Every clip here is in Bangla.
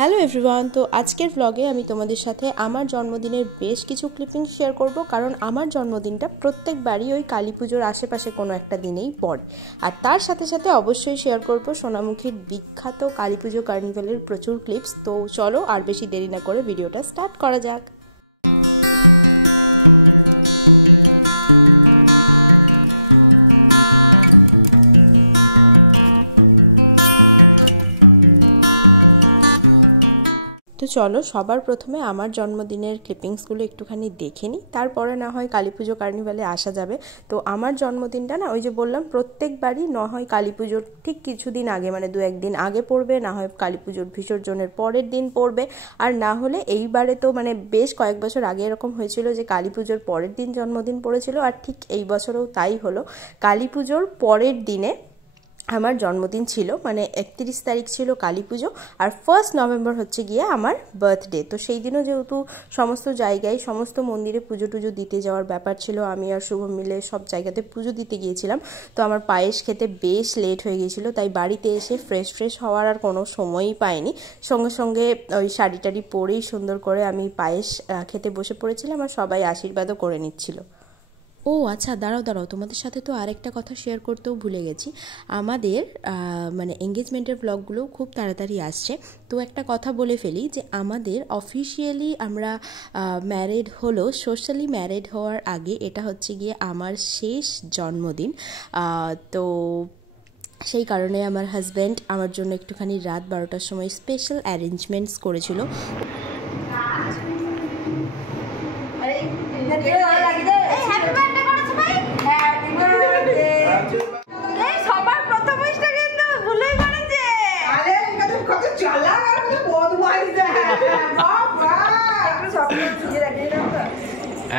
হ্যালো এভরিওয়ান, তো আজকের ব্লগে আমি তোমাদের সাথে আমার জন্মদিনের বেশ কিছু ক্লিপিং শেয়ার করব, কারণ আমার জন্মদিনটা প্রত্যেকবারই ওই কালী পুজোর আশেপাশে কোনো একটা দিনেই পড়ে। আর তার সাথে সাথে অবশ্যই শেয়ার করব সোনামুখীর বিখ্যাত কালী পুজো কার্নিভালের প্রচুর ক্লিপস। তো চলো আর বেশি দেরি না করে ভিডিওটা স্টার্ট করা যাক। তো চলো সবার প্রথমে আমার জন্মদিনের ক্লিপিংসগুলো একটুখানি দেখে নিই, তারপরে না হয় কালী পুজো কার্নিভালে আসা যাবে। তো আমার জন্মদিনটা না, ওই যে বললাম, প্রত্যেকবারই না হয় কালী পুজোর ঠিক কিছুদিন আগে, মানে 2-1 দিন আগে পড়বে, না হয় কালী পুজোর বিসর্জনের পরের দিন পড়বে, আর না হলে এইবারে তো মানে বেশ কয়েক বছর আগে এরকম হয়েছিল যে কালী পুজোর পরের দিন জন্মদিন পড়েছিল, আর ঠিক এই বছরেও তাই হলো। কালী পুজোর পরের দিনে আমার জন্মদিন ছিল, মানে 31 তারিখ ছিল কালী পুজো, আর 1 নভেম্বর হচ্ছে গিয়ে আমার বার্থডে। তো সেই দিনও যেহেতু সমস্ত জায়গায় সমস্ত মন্দিরে পুজো টুজো দিতে যাওয়ার ব্যাপার ছিল, আমি আর শুভম মিলে সব জায়গাতে পুজো দিতে গিয়েছিলাম। তো আমার পায়েস খেতে বেশ লেট হয়ে গিয়েছিলো, তাই বাড়িতে এসে ফ্রেশ হওয়ার আর কোনো সময়ই পাইনি। সঙ্গে সঙ্গে ওই শাড়ি টাড়ি পরেই সুন্দর করে আমি পায়েস খেতে বসে পড়েছিলাম, আর সবাই আশীর্বাদও করে নিচ্ছিল। ও আচ্ছা, দাঁড়াও, তোমাদের সাথে তো আরেকটা কথা শেয়ার করতেও ভুলে গেছি। আমাদের মানে এঙ্গেজমেন্টের ব্লগগুলো খুব তাড়াতাড়ি আসছে। তো একটা কথা বলে ফেলি যে আমাদের অফিসিয়ালি আমরা ম্যারিড হলো, সোশ্যালি ম্যারিড হওয়ার আগে এটা হচ্ছে গিয়ে আমার শেষ জন্মদিন। তো সেই কারণে আমার হাজব্যান্ড আমার জন্য একটুখানি রাত 12টার সময় স্পেশাল অ্যারেঞ্জমেন্টস করেছিল। সবার প্রথম কিন্তু ভুলেই করেছে। আরে কত চালা আর বহুত ওয়াইজ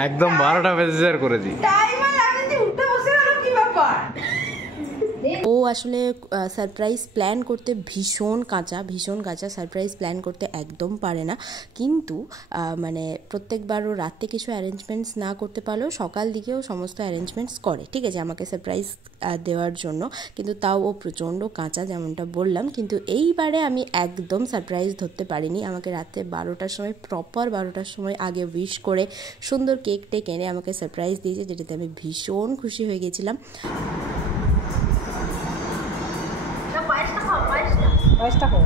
একদম 12টা বেজে করেছি। টাইমার লাগাতে উঠে বসে গেল, কি ব্যাপার? ও আসলে সারপ্রাইজ প্ল্যান করতে ভীষণ কাঁচা, সারপ্রাইজ প্ল্যান করতে একদম পারে না। কিন্তু মানে প্রত্যেকবারও রাতে কিছু অ্যারেঞ্জমেন্টস না করতে পারলেও সকাল দিকেও সমস্ত অ্যারেঞ্জমেন্টস করে, ঠিক আছে, আমাকে সারপ্রাইজ দেওয়ার জন্য। কিন্তু তাও ও প্রচণ্ড কাঁচা, যেমনটা বললাম। কিন্তু এইবারে আমি একদম সারপ্রাইজ ধরতে পারিনি। আমাকে রাতে 12টার সময়, প্রপার 12টার সময় আগে উইশ করে সুন্দর কেক টেক এনে আমাকে সারপ্রাইজ দিয়েছে, যেটাতে আমি ভীষণ খুশি হয়ে গেছিলাম। পায়েসটা খাও।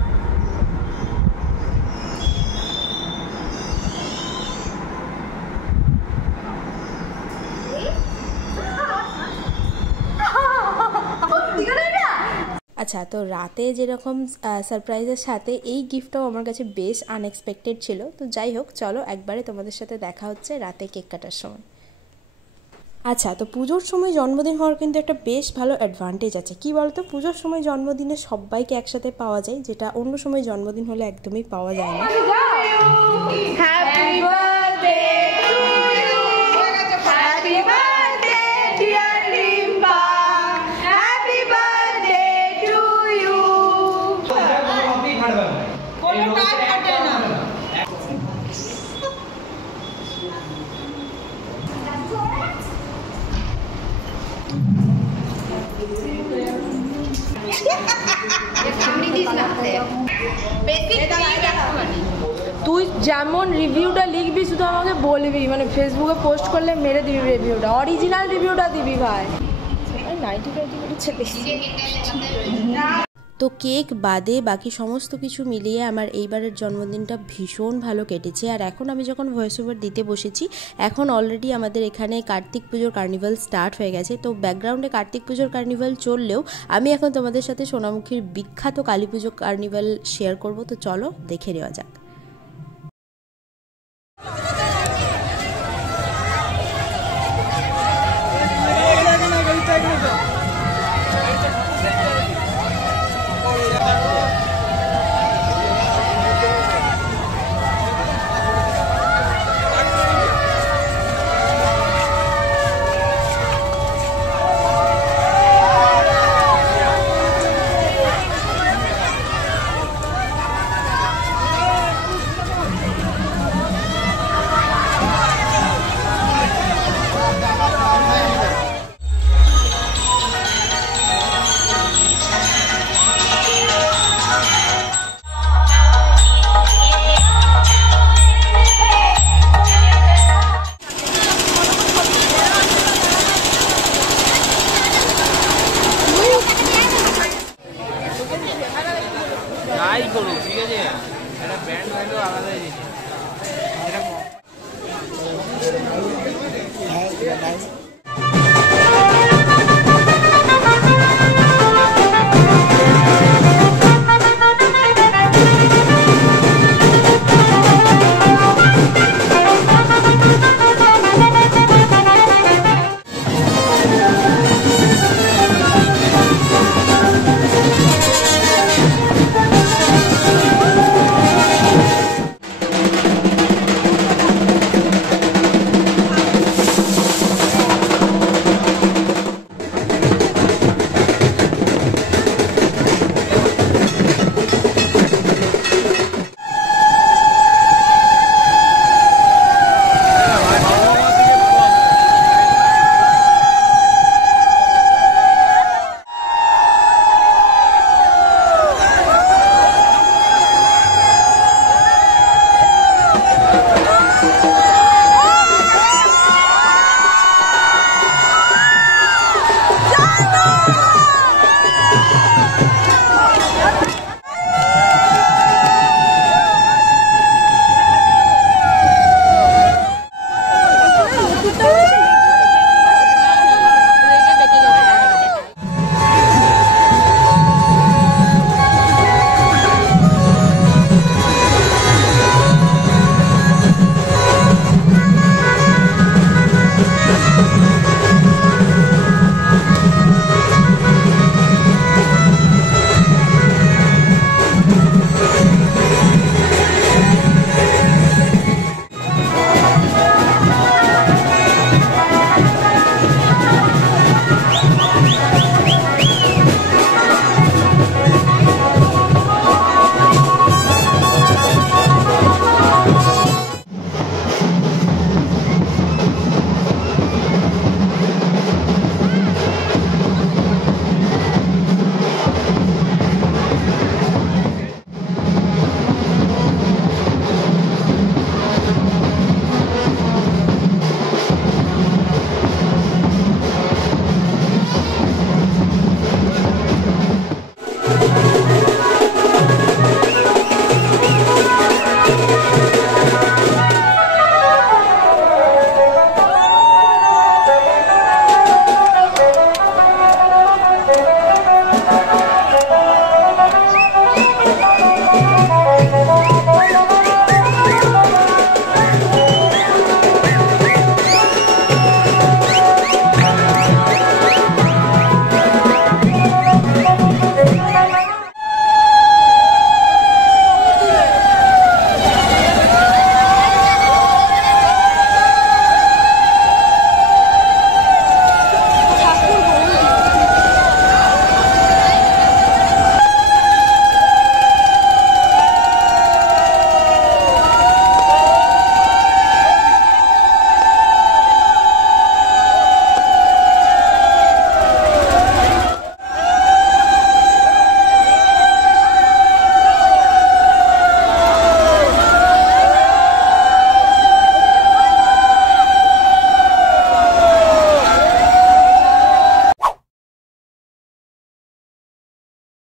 আচ্ছা, তো রাতে যেরকম সারপ্রাইজের সাথে এই গিফটটাও আমার কাছে বেশ আনএক্সপেক্টেড ছিল। তো যাই হোক, চলো একবারে তোমাদের সাথে দেখা হচ্ছে রাতে কেক কাটার সময়। আচ্ছা, তো পুজোর সময় জন্মদিন হওয়ার কিন্তু একটা বেশ ভালো অ্যাডভান্টেজ আছে। কি বলতো, পুজোর সময় জন্মদিনে সবাইকে একসাথে পাওয়া যায়, যেটা অন্য সময় জন্মদিন হলে একদমই পাওয়া যায় না। Happy birthday to you, happy birthday dear Rimpa, happy birthday to you. কোনো টাইম কাটে না। তুই যেমন রিভিউটা লিখবি শুধু আমাকে বলবি, মানে ফেসবুকে পোস্ট করলে মেরে দিবি রিভিউটা, অরিজিনাল রিভিউটা দিবি ভাই। তো কেক বাদে বাকি সমস্ত কিছু মিলিয়ে আমার এইবারের জন্মদিনটা ভীষণ ভালো কেটেছে। আর এখন আমি যখন ভয়েস ওভার দিতে বসেছি, এখন অলরেডি আমাদের এখানে কার্তিক পুজোর কার্নিভাল স্টার্ট হয়ে গেছে। তো ব্যাকগ্রাউন্ডে কার্তিক পুজোর কার্নিভাল চললেও আমি এখন তোমাদের সাথে সোনামুখীর বিখ্যাত কালী পুজো কার্নিভাল শেয়ার করব। তো চলো দেখে নেওয়া যাক। ঠিক আছে, একটা ব্র্যান্ড ভ্যালু আলাদাই জিনিস। হ্যাঁ